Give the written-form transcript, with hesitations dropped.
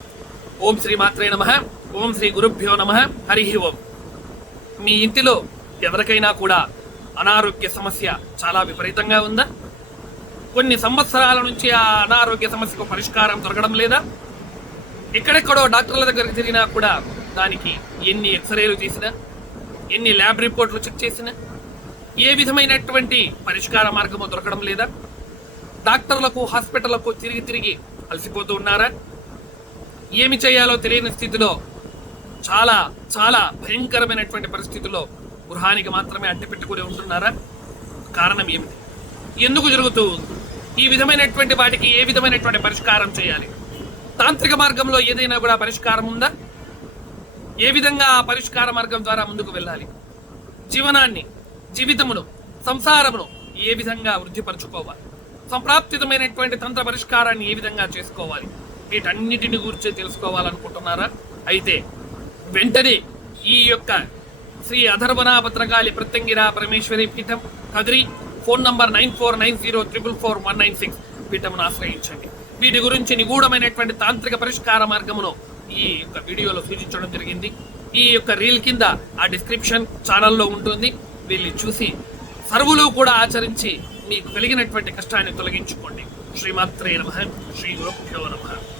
ఓం శ్రీ మాత్రే నమః. ఓం శ్రీ గురుభ్యో నమః. హరి ఓం. మీ ఇంటిలో ఎవరికైనా కూడా అనారోగ్య సమస్య చాలా విపరీతంగా ఉందా? కొన్ని సంవత్సరాల నుంచి ఆ అనారోగ్య సమస్యకు పరిష్కారం దొరకడం లేదా? ఎక్కడెక్కడో డాక్టర్ల దగ్గరికి తిరిగినా కూడా దానికి ఎన్ని ఎక్స్రేలు చేసినా, ఎన్ని ల్యాబ్ రిపోర్ట్లు చెక్ చేసినా ఏ విధమైనటువంటి పరిష్కార మార్గము దొరకడం లేదా? డాక్టర్లకు హాస్పిటళ్లకు తిరిగి తిరిగి అలసిపోతూ ఉన్నారా? ఏమి చేయాలో తెలియని స్థితిలో చాలా చాలా భయంకరమైనటువంటి పరిస్థితుల్లో గృహానికి మాత్రమే అడ్డుపెట్టుకుని ఉంటున్నారా? కారణం ఏమిటి? ఎందుకు జరుగుతూ ఉంది? ఈ విధమైనటువంటి వాటికి ఏ విధమైనటువంటి పరిష్కారం చేయాలి? తాంత్రిక మార్గంలో ఏదైనా కూడా పరిష్కారం ఉందా? ఏ విధంగా ఆ పరిష్కార మార్గం ద్వారా ముందుకు వెళ్ళాలి? జీవనాన్ని, జీవితమును, సంసారమును ఏ విధంగా వృద్ధిపరచుకోవాలి? సంప్రాప్తితమైనటువంటి తంత్ర పరిష్కారాన్ని ఏ విధంగా చేసుకోవాలి? వీటన్నిటిని గురించి తెలుసుకోవాలనుకుంటున్నారా? అయితే వెంటనే ఈ యొక్క శ్రీ అధర్వణ భద్రకాళి ప్రత్యంగిర పరమేశ్వరి పీఠం కదిరి, ఫోన్ నంబర్ 9490444196 పీఠమును ఆశ్రయించండి. వీటి గురించి నిగూఢమైనటువంటి తాంత్రిక పరిష్కార మార్గమును ఈ యొక్క వీడియోలో సూచించడం జరిగింది. ఈ యొక్క రీల్ కింద ఆ డిస్క్రిప్షన్ ఛానల్లో ఉంటుంది. వీళ్ళు చూసి సర్వులు కూడా ఆచరించి మీకు కలిగినటువంటి కష్టాన్ని తొలగించుకోండి. శ్రీమాత్రే నమః. శ్రీ గురుభ్యో నమః.